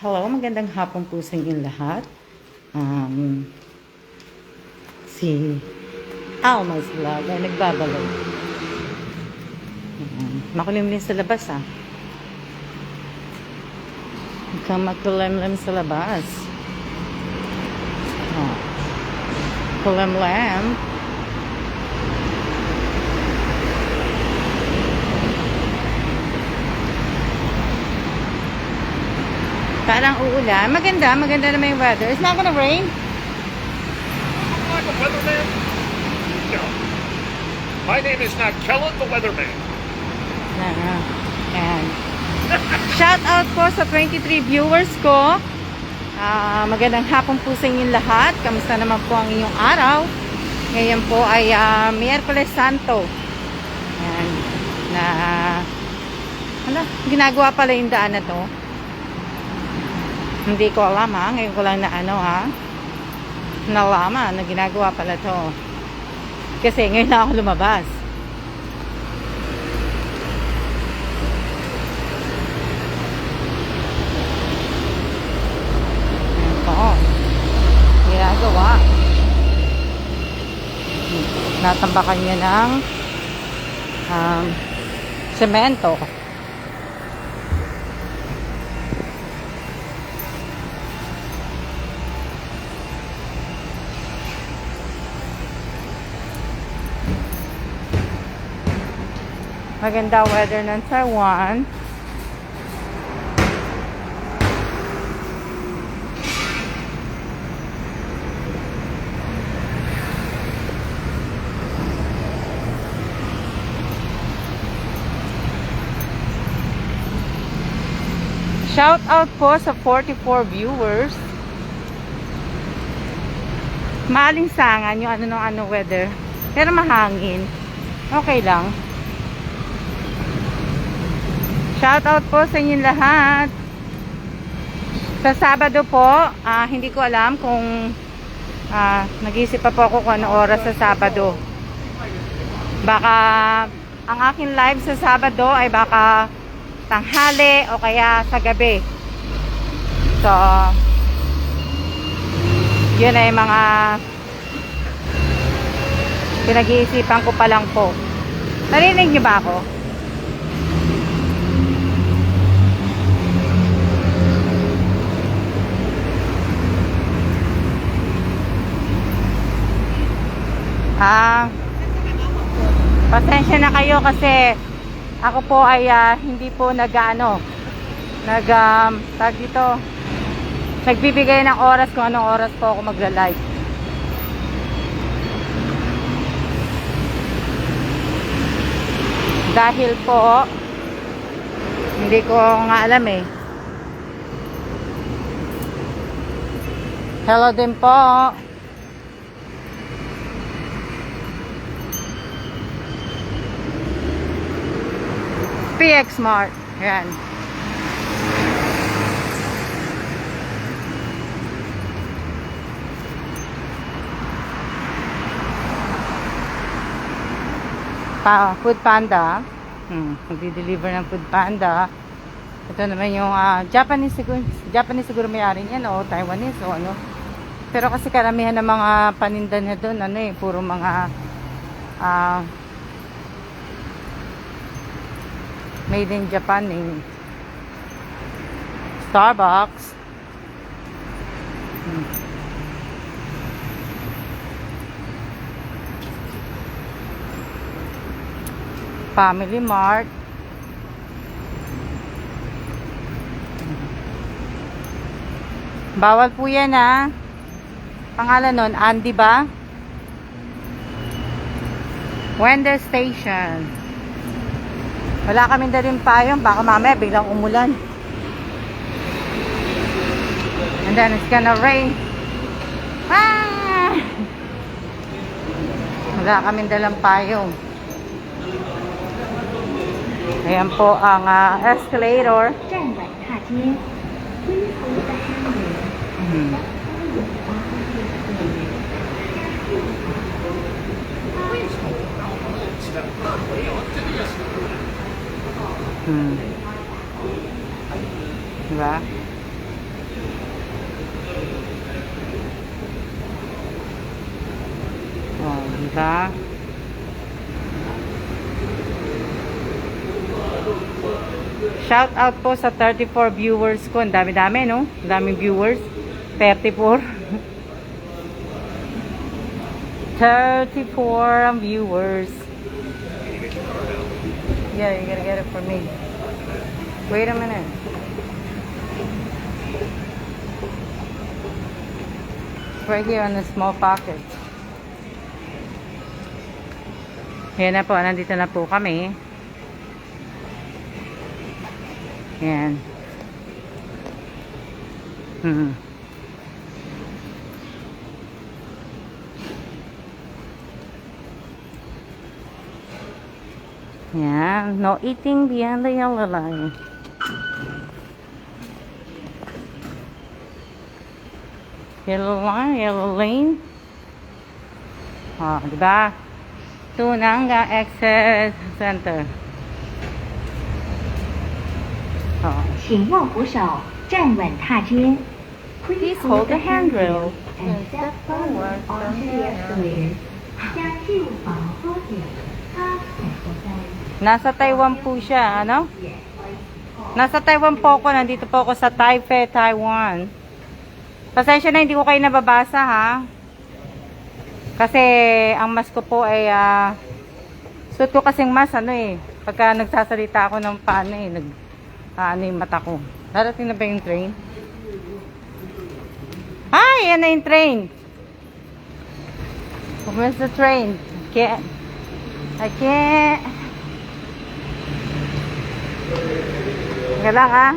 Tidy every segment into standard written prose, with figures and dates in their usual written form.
Hello, magandang hapon po sa inyong lahat. Si Alma's Vlog ay nagbabalaw. Makulimlim sa labas Mukhang makulimlim sa labas. Kulimlim. Parang uulan. Maganda naman yung weather. It's not gonna rain. Like a weatherman? No. My name is not Kellen the Weatherman. And shout out po sa 23 viewers ko. Magandang hapon po sa inyong lahat. Kamusta naman po ang inyong araw? Ngayon po ay Miyerkules Santo. And ginagawa pala yung daan na to. Hindi ko alam ngayon ko lang nalaman na ginagawa pala to. Kasi ngayon na ako lumabas. Ito. Ginagawa. Natambakan niya ng semento. Maganda weather ng Taiwan. Shout out po sa 44 viewers. Maalinsangan yung weather. Pero mahangin. Okay lang. Shout out po sa inyong lahat. Sa Sabado po, hindi ko alam kung nag-iisip pa po ako kung anong oras sa Sabado. Baka ang aking live sa Sabado ay baka tanghali o kaya sa gabi. So, yun ay mga pinag-iisipan ko pa lang po. Narinig niyo ba ako? Pasensya na kayo kasi ako po ay hindi po nagbibigay ng oras kung anong oras po ako magla-live. Dahil po hindi ko nga alam Hello din po. PX Mart. Yan. Food Panda. Magdi-deliver ng Food Panda. Ito naman yung Japanese siguro may-ari niyan o Taiwanese o ano. Pero kasi karamihan ng mga paninda na doon puro mga made in Japan Starbucks. Family Mart. Bawal po yan Pangalan nun, Andy ba? Wender Station. Wala kaming daling payong, baka mamaya biglang umulan. And then it's gonna rain. Wala kaming dalang payong. Ayan po ang escalator. Diba? Diba? Shout out po sa 34 viewers ko. Ang dami-dami, no? Ang daming viewers. 34. 34 ang viewers. Yeah, you gotta get it for me. Wait a minute. Right here on the small pocket. Yan na po, nandito na po kami. Yan. Yan, no eating beyond the yellow line. Yellow lane. Oh, diba? Tunanga Access Center. Oh. 请握扶手，站稳踏阶。Please hold the handrail and step forward onto the escalator. 将进入防波点，他踩过山。 Nasa Taiwan po siya, ano? Nasa Taiwan po ako, nandito po ako sa Taipei, Taiwan. Pasensya na hindi ko kayo nababasa, ha? Kasi ang mask ko po ay suit ko kasing mask, ano eh. Pagka nagsasalita ako ng paano eh, ano yung mata ko. Darating na ba yung train? Ay, yan na yung train. Where's the train? I can't. Teka lang, ha?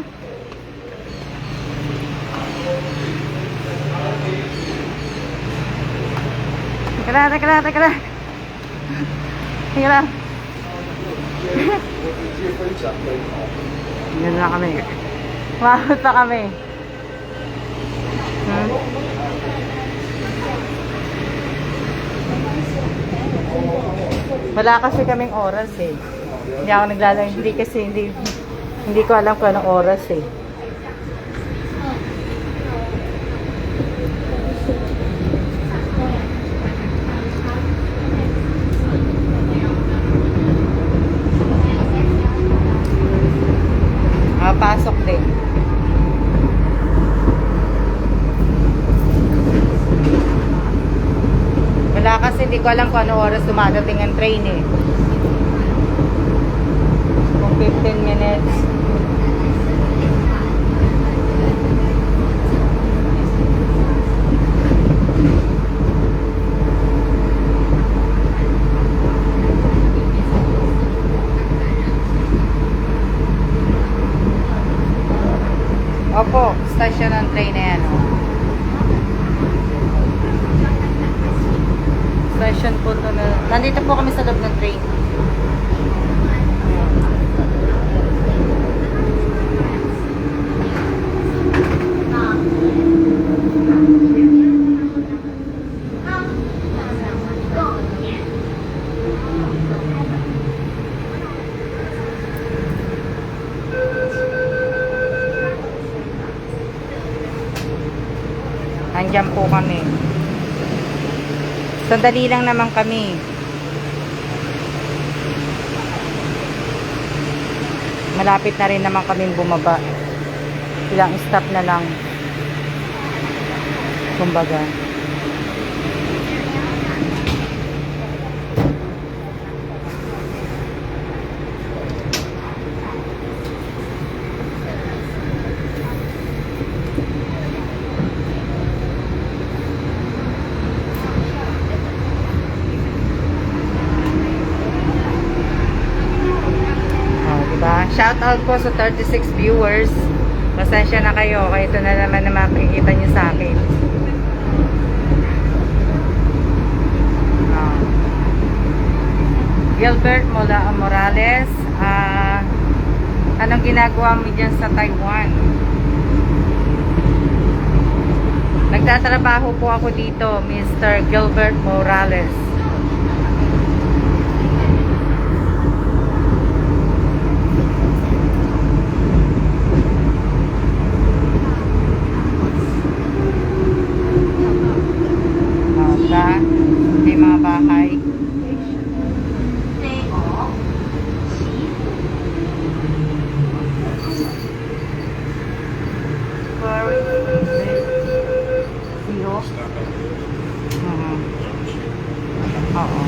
Teka lang. Teka lang. Yan na kami. Mahal pa kami. Wala kasi kaming oras eh. Hindi ako naglalaro. Hindi ko alam kung anong oras eh. Pasok din. Wala kasi hindi ko alam kung anong oras dumadating ang train eh. Kung 15 minutes. Opo, station ng train na yan. Station po to na. Nandito po kami sa loob ng train. Andiyan po kami. Sandali lang naman kami. Malapit na rin naman kami bumaba. Ilang stop na lang. Kumbaga. Shout out po sa 36 viewers. Pasensya na kayo. Kaya ito na naman na makikita nyo sa akin. Gilbert Morales. Anong ginagawa mo dyan sa Taiwan? Nagtatrabaho po ako dito, Mr. Gilbert Morales. May mga bahay. Zero? Oo.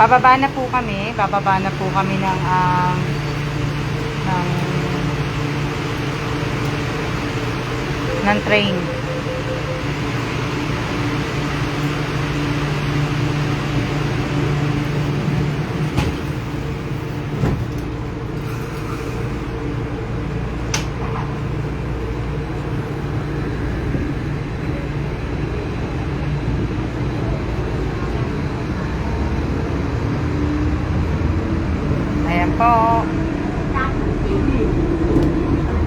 Bababa na po kami. Bababa na po kami ng train. Ayan po. 搭乘节日，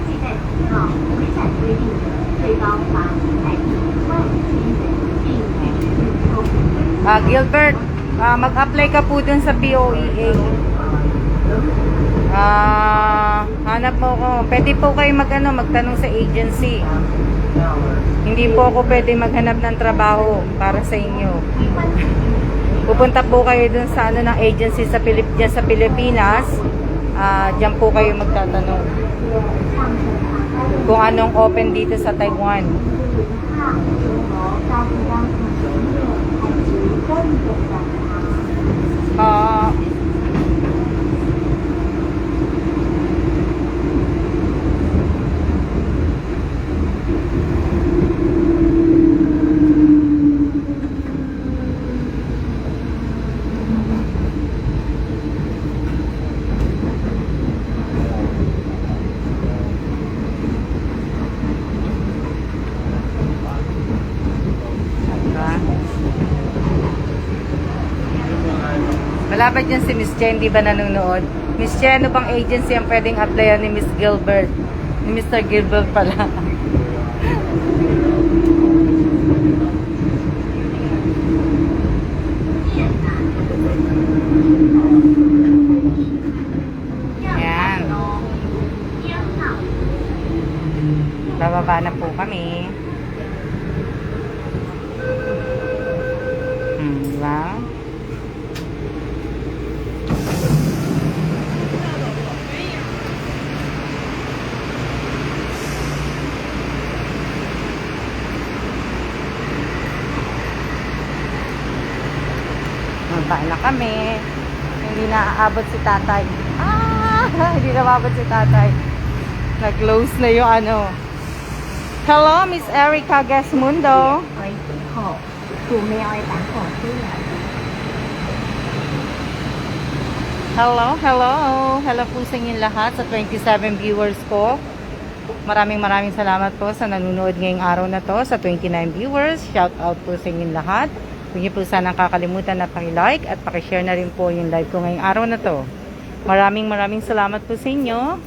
记在此号违反规定，最高罚台币15000元，并予以没收。 Gilbert, mag-apply ka po dun sa POEA. Hanap mo ko. Pwede po kayo magtanong sa agency. Hindi po ako pwede maghanap ng trabaho para sa inyo. Pupunta po kayo dun sa ng agency sa dyan sa Pilipinas. Diyan po kayo magtatanong kung anong open dito sa Taiwan. 高速公路前面开始终点的塔。 Wala ba dyan si Miss Che? Hindi ba nanonood? Miss Che, ano bang agency ang pwedeng applyan ni Miss Gilbert? Ni Mr. Gilbert pala. Yan. Bababa na po kami. Diba? Baba na kami. Hindi na aabot si tatay. Hindi na aabot si tatay. Nag-close na yung ano. Hello, Miss Erica Gasmundo. 回程后，主庙的港口出来。 Hello. Hello po sa inyong lahat sa 27 viewers ko. Maraming salamat po sa nanonood ngayong araw na to sa 29 viewers. Shout out po sa inyong lahat. Huwag niyo po sanang kakalimutan na paki-like at paki-share na rin po yung live ko ngayong araw na to. Maraming salamat po sa inyo.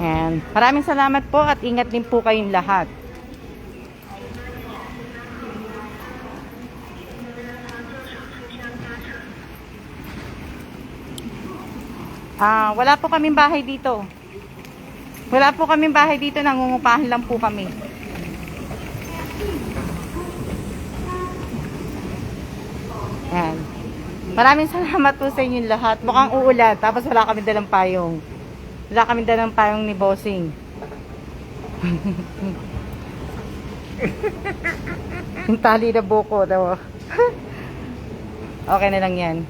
And maraming salamat po at ingat din po kayong lahat. Wala po kaming bahay dito. Nangungupahan lang po kami. Yan. Maraming salamat po sa inyong lahat. Mukhang uulan, tapos wala kami dalang payong. Ni Bossing. Yung tali na buko daw. Okay na lang yan.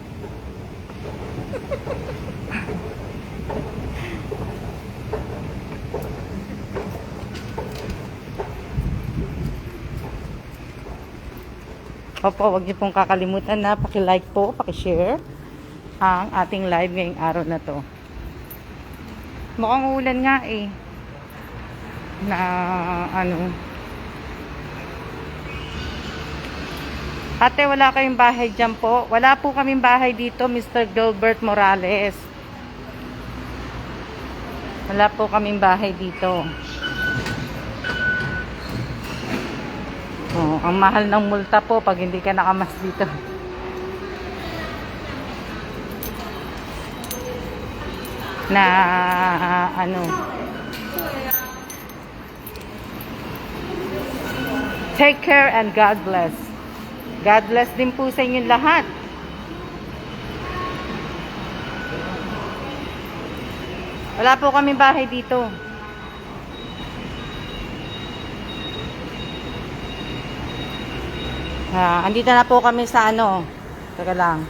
Opo, huwag niyo pong kakalimutan na paki-like po, paki-share ang ating live ngayong araw na to. Mukhang ulan nga eh. Na ano. Ate, wala kayong bahay dyan po? Wala po kaming bahay dito, Mr. Gilbert Morales. Wala po kaming bahay dito. Oh, ang mahal ng multa po pag hindi ka nakamas dito. Na ano. Take care and God bless. God bless din po sa inyong lahat. Wala po kaming bahay dito. Andito na po kami sa ano. Teka lang.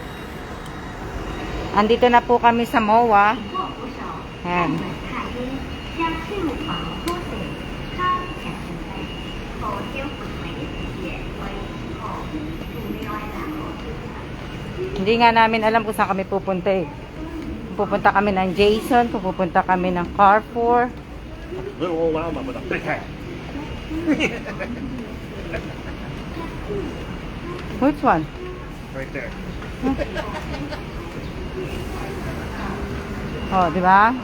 Andito na po kami sa MOA. 或扶手， Ayan. 看应将事物保护水超强身体，保修复位也为后主要然后 Hindi nga namin alam kung saan kami pupunta eh. Pupunta kami ng Jason, pupunta kami ng Carrefour. Little old Alma with a big hat. Which one? Right there. Oh, di ba?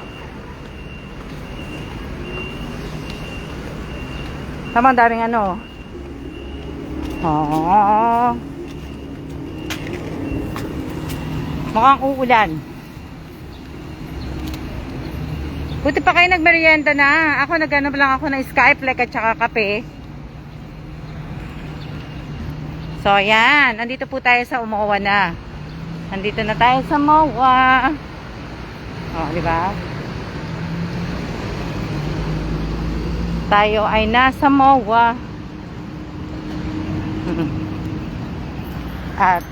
Tama, ang daming ano. Oh. Mukhang uulan. Buti pa kayo nagmerienda na. Ako nagano lang ako ng Skyfleck at saka kape. So, ayan. Nandito po tayo sa MOA na. Nandito na tayo sa MOA. Oh, di ba? Tayo ay nasa MOA. At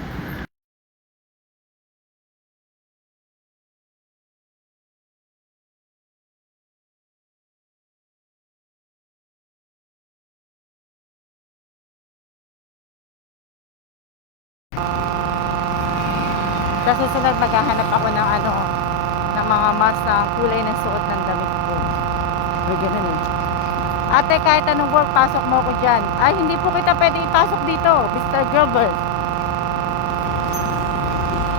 sa susunod maghahanap ako ng ano, ng mga mas kulay ng suot ng damit ko. May ganun eh. Ate, kahit anong work, pasok mo ako dyan. Ay, hindi po kita pwede ipasok dito, Mr. Gilbert.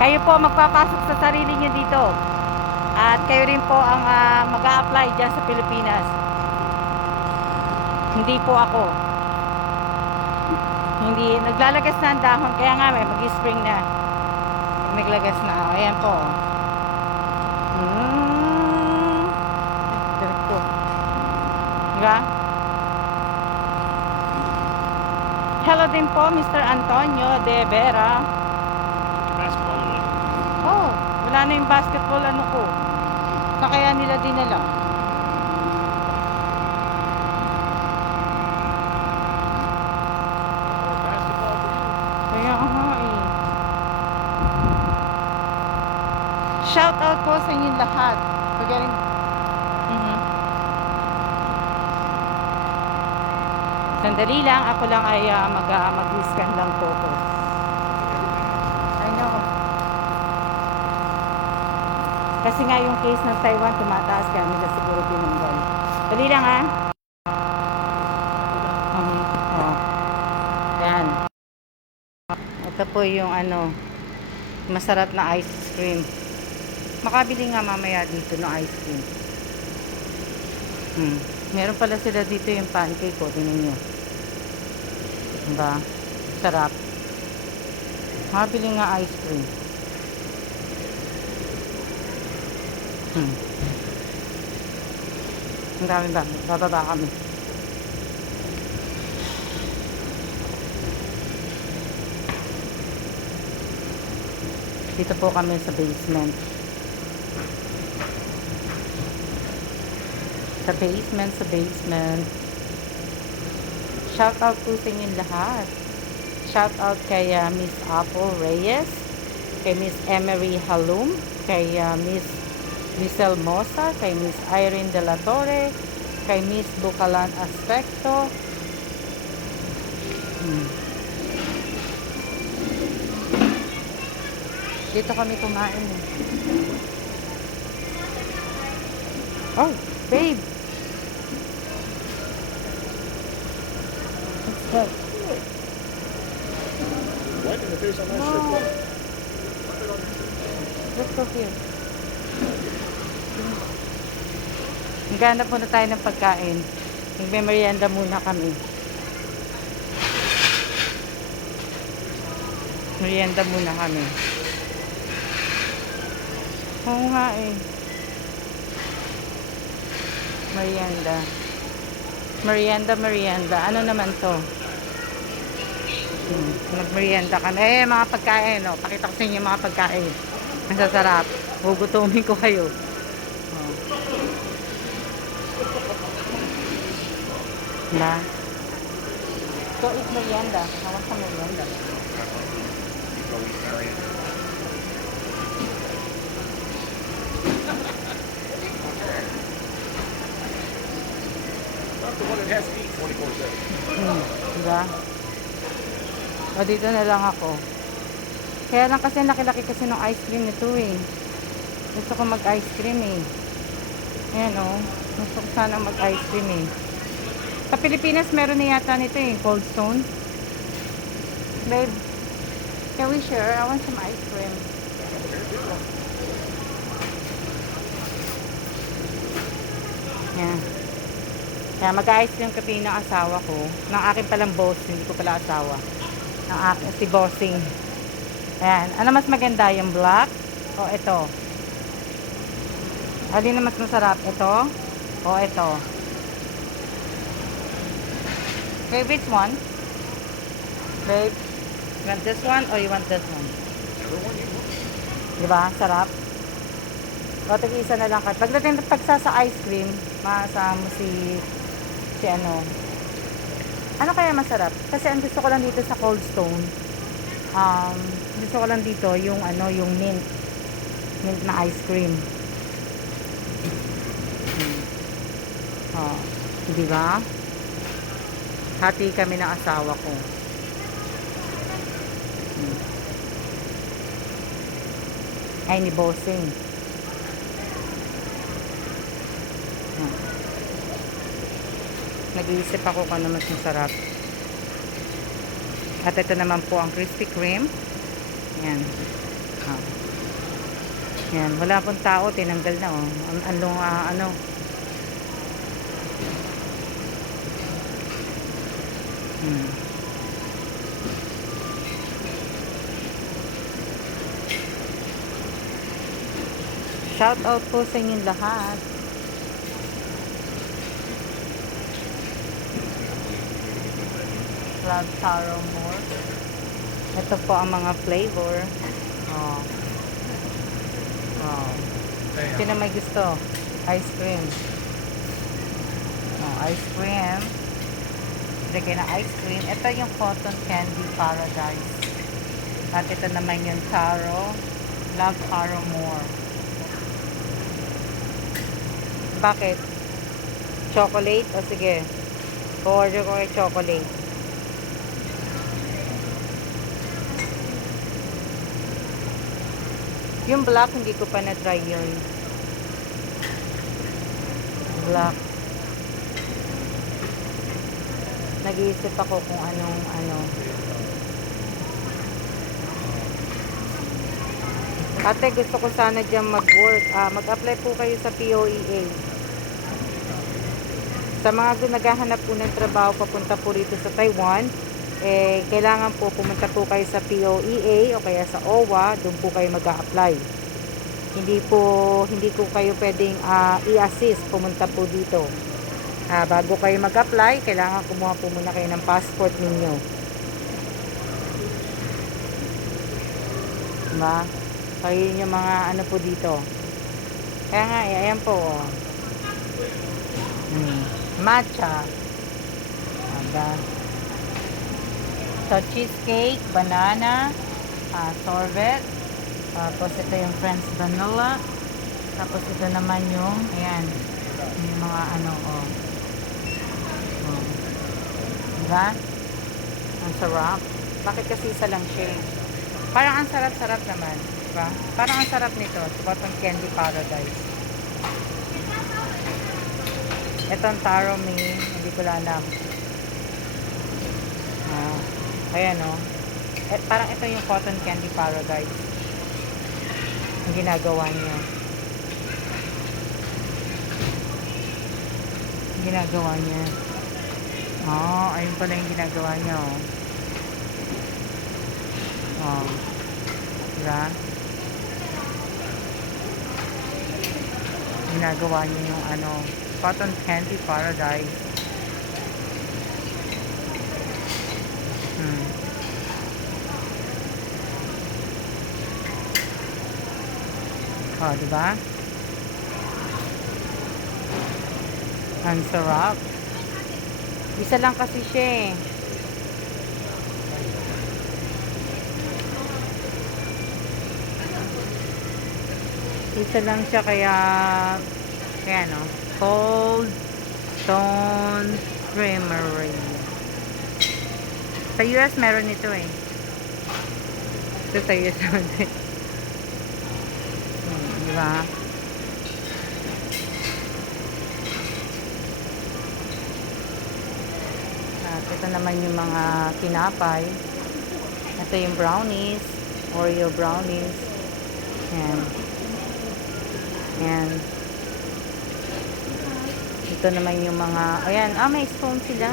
Kayo po magpapasok sa sarili nyo dito. At kayo rin po ang mag-a-apply dyan sa Pilipinas. Hindi po ako. Hindi, naglalagas na ang dahon. Kaya nga may mag-spring na. Naglagas na ako. Ayan po. Diretso. Diba? Hello din po, Mr. Antonio De Vera. Basketball only. Oh, wala na yung basketball ano ko. Kaya nila dinala. Basketball for you. Kaya nga eh. Shout out po sa inyong lahat. Pagaling. Sandali lang, ako lang ay mag-scan lang po ko. I know. Kasi nga yung case ng Taiwan tumataas, kaya nila siguro pinunggal. Dali lang ha. Oh. Yan. Ito po yung ano, masarap na ice cream. Makabili nga mamaya dito ng ice cream. Meron pala sila dito yung pancake ko. Tingnan nyo. Diba? Sarap. Makabili nga ice cream. Ang dami ba? Bababa kami. Dito po kami sa basement. Sa basement. Shout out po sa inyong lahat. Shout out kay Miss Apple Reyes, kay Miss Emery Halum, kay Miss Michelle Mosa, kay Miss Irene De La Torre, kay Miss Bucalan Aspecto. Dito kami kumain eh. Oh, babe. What's that? What in the face on that No. shit? Let's go here. Maghanap muna tayo ng pagkain. Magme-merienda muna kami. Merienda muna kami. Oo nga eh. Merienda. Merienda. Ano naman to? Magmerienda kami. Eh, mga pagkain, no? Pakita ko sa inyo yung mga pagkain. Masasarap. Gugutumin ko kayo. Oh. Na. So, it's merienda. I want some merienda. Not the one that has to eat 24/7. Diba? O, dito na lang ako. Kaya lang kasi nakilaki kasi ng ice cream nito eh. Gusto ko mag-ice cream eh. Ayan o. Gusto ko sana mag-ice cream eh. Sa Pilipinas meron na yata nito eh. Cold Stone. Babe, can we share? I want some ice cream. Yan. Kaya mag-ice cream kami ng asawa ko. Ng akin palang boss. Hindi ko pala asawa. Ng akin, si Bossing. Ayan. Ano mas maganda? Yung black? O ito? Alin na mas masarap? Ito? O ito? Babe, which one? Babe, you want this one or you want this one? Whichever one you want. Diba? Sarap. O, tag-isa na lang ka. Pagdating sa ice cream, makasama mo si ano. Ano kaya masarap? Kasi ang gusto ko lang dito sa Cold Stone, gusto ko lang dito yung ano, yung mint na ice cream. Oh, di ba? Hati kami ng asawa ko. Ay, ni Bossing. Nag-iisip ako kung ano mas masarap. At ito naman po ang Krispy Kreme. Yan. Oh. Yan. Wala pong tao. Tinanggal na oh. Ano. Shout out po sa inyong lahat. Love taro more. Ito po ang mga flavor. Oh. Wow. Sino may gusto? Ice cream. Oh, ice cream. Lagay na ice cream. Ito yung cotton candy paradise. At ito naman yung taro. Love taro more. Bakit? Chocolate? O sige. Order ko kay chocolate. Yung black, hindi ko pa na-try yun. Black. Nag-iisip ako kung anong ano. Ate, gusto ko sana dyan mag-work. Mag-apply po kayo sa POEA. Sa mga naghahanap po ng trabaho papunta po rito sa Taiwan, kailangan po pumunta po kayo sa POEA o kaya sa OWA, doon po kayo mag-a-apply. Hindi ko kayo pwedeng i-assist pumunta po dito. Bago kayo mag-apply, kailangan kumuha po muna kayo ng passport ninyo. Diba? So, yun yung mga ano po dito. Kaya nga, ayan po. Matcha. Diba? So, cheesecake, banana, sorbet, tapos ito yung French vanilla, tapos ito naman yung, ayan, yung mga ano, diba? Ang sarap. Bakit kasi isa lang siya? Parang ang sarap-sarap naman, diba? Parang ang sarap nito, cotton candy paradise. Ito ang taro me, hindi ko alam. Ayan o. Parang ito yung cotton candy paradise. Ang ginagawa niya. Ang ginagawa niya. Ayun pala yung ginagawa niya o. Diba? Ginagawa niya yung ano, cotton candy paradise. Oh, di ba? Ang sarap. Isa lang kasi siya eh. Isa lang siya kaya no. Cold Stone Creamery. Sa US meron ito eh. Ito sa US naman din. Di ba? At ito naman yung mga tinapay. Ito yung brownies, Oreo brownies. Yan. Yan. Ito naman yung mga, ayan, may scone sila.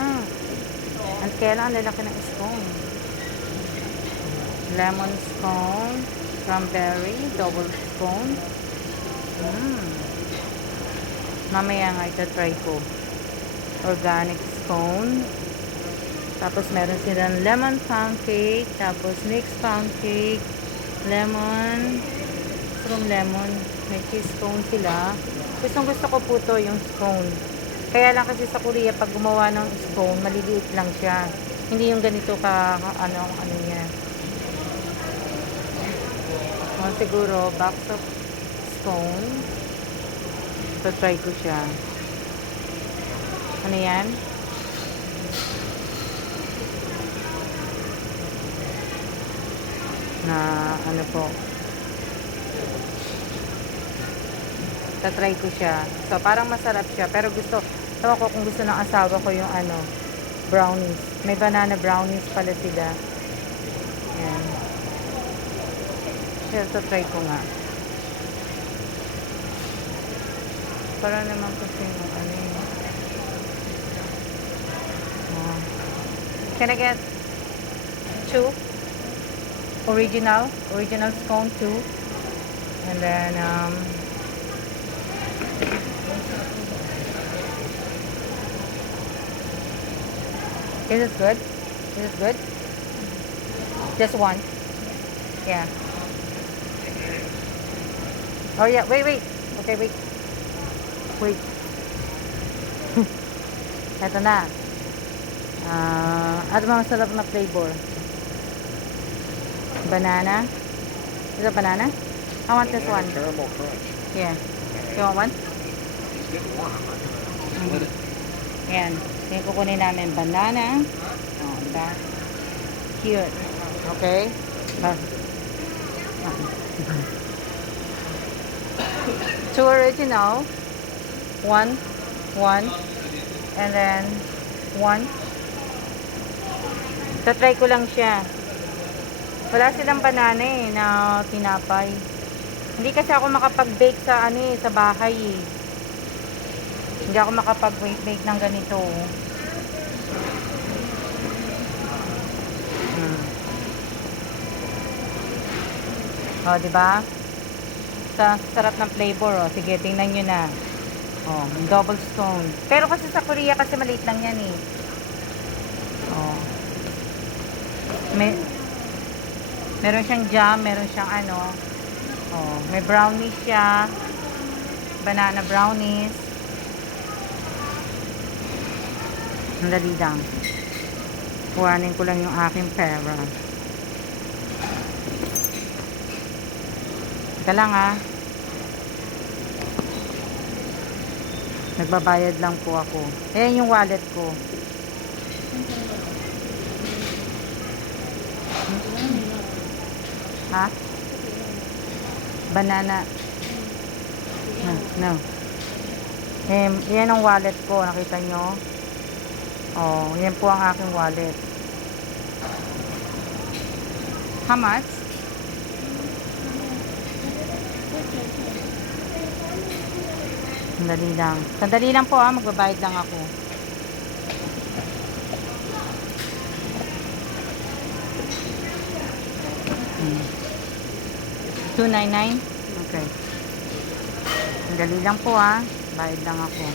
At kailangan lalaki ng scone. Lemon scone, cranberry, double scone. Mamaya nga ita-try ko. Organic scone. Tapos meron silang lemon pancake, tapos mixed pancake, lemon, from lemon, may cheese scone sila. Gustong gusto ko po to yung scone. Kaya lang kasi sa Korea pag gumawa ng scone, maliliit lang siya. Hindi yung ganito ano niya. Siguro box of scone. So try ko siya. Ano yan? Na ano po, tatry ko siya. So parang masarap siya, pero tawa ko kung gusto ng asawa ko yung ano, brownies. May banana brownies pala sila. Yan. So try ko nga. Para naman kasi yung ano yun. Can I get 2? Original scone 2, and then is this good? Is this good? Just one. Yeah. Oh yeah. Wait. Okay, wait. Ito na. Ano ba masarap na flavor? Banana. Is it banana? I want this one. Caramel crunch. Yeah. You want one? He's getting one. I'm not gonna split it. Ayan. Yung kukunin namin banana. Oh, diba? Cute. Okay? Two original. One. And then one. Tatry ko lang siya. Wala silang banana eh, na tinapay. Hindi kasi ako makapag-bake sa sa bahay eh. Hindi ako makapag-bake ng ganito. Oh, di ba? Sarap ng flavor, oh. Sige, tingnan niyo na. Oh, double stone. Pero kasi sa Korea kasi maliit lang 'yan eh. Oh. Meron siyang jam, meron siyang ano. Oh, may brownies siya. Banana brownies. Ang dali lang. Kuhanin ko lang yung aking pera. Teka lang ah. Nagbabayad lang po ako. Ayan yung wallet ko. Ha? Banana. No. Yan ang wallet ko. Nakita nyo? Oh, yan po ang aking wallet. How much? Sandali lang. Sandali lang po magbabayad lang ako. $2.99? Okay. Sandali lang po bayad lang ako.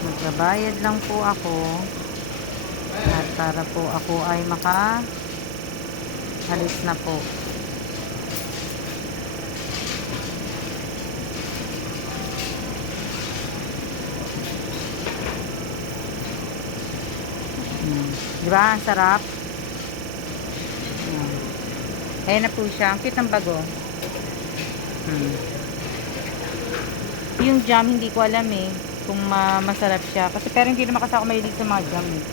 Magbabayad lang po ako. At para po ako ay alis na po. Di ba? Ang sarap. Ayan. Ayan na po siya. Ang cute ng bago. Yung jam, hindi ko alam eh. Kung masarap siya. Kasi pero hindi naman kasi ako mahilig sa mga jam eh.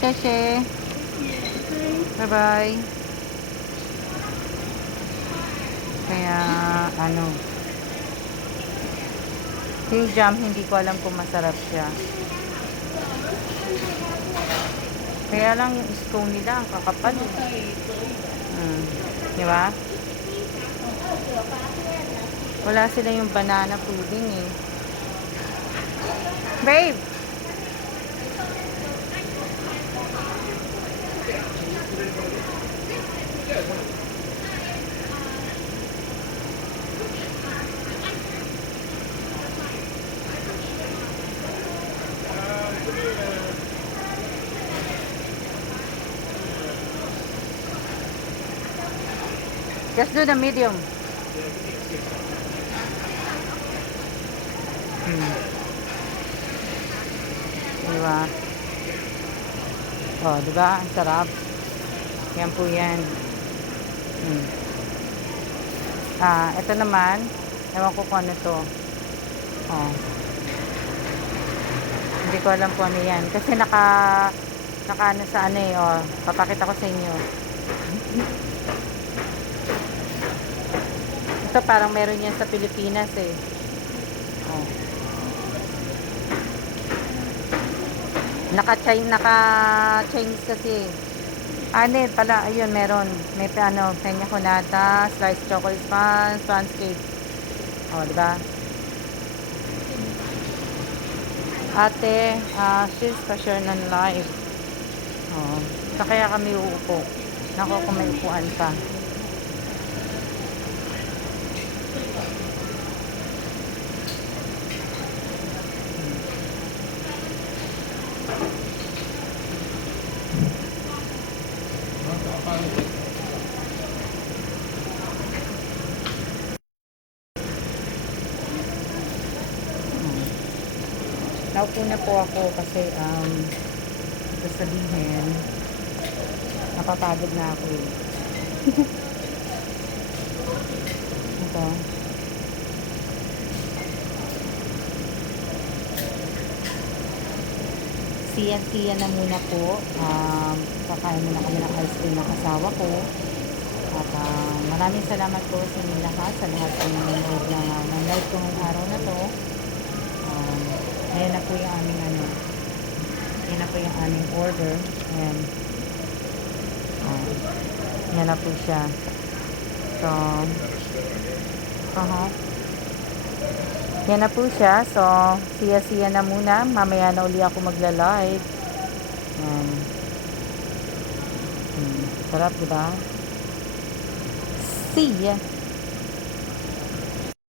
Sheshe. Bye-bye. Kaya, ano. Yung jam, hindi ko alam kung masarap siya. Kaya lang yung scone nila, ang kakapal. Di ba? Wala sila yung banana pudding eh. Babe! Just do the medium. Diba? Oh, diba? Ang sarap. Yan po yan. Ito naman. Ewan ko kung ano to. Oh. Hindi ko alam kung ano yan. Kasi naka ano sa ano eh. Oh, papakita ko sa inyo. Ito parang meron yan sa Pilipinas eh. Oh. Naka-Chinese kasi. Ano pala, ayun, meron. May ano, penya colada, sliced chocolate sponge cake. Oh, diba? Ate, she's passion on life. Oh, so kaya kami uupo. Nako, kung may upuan pa. Naupo na po ako kasi ito sabihin napapagod na ako eh. Ito siya na muna po. Kakain muna kami ng ice cream ng asawa ko at maraming salamat po sa inyo lahat, sa lahat po ng nanonood ng live ko ngayong araw na to. Ayan na po yung aming ano. Ayan na po yung aming order. Ayan. Ayan na po siya. So, yan na po siya. So, siya na muna. Mamaya na uli ako magla-live. Ayan. Sarap, diba? See ya!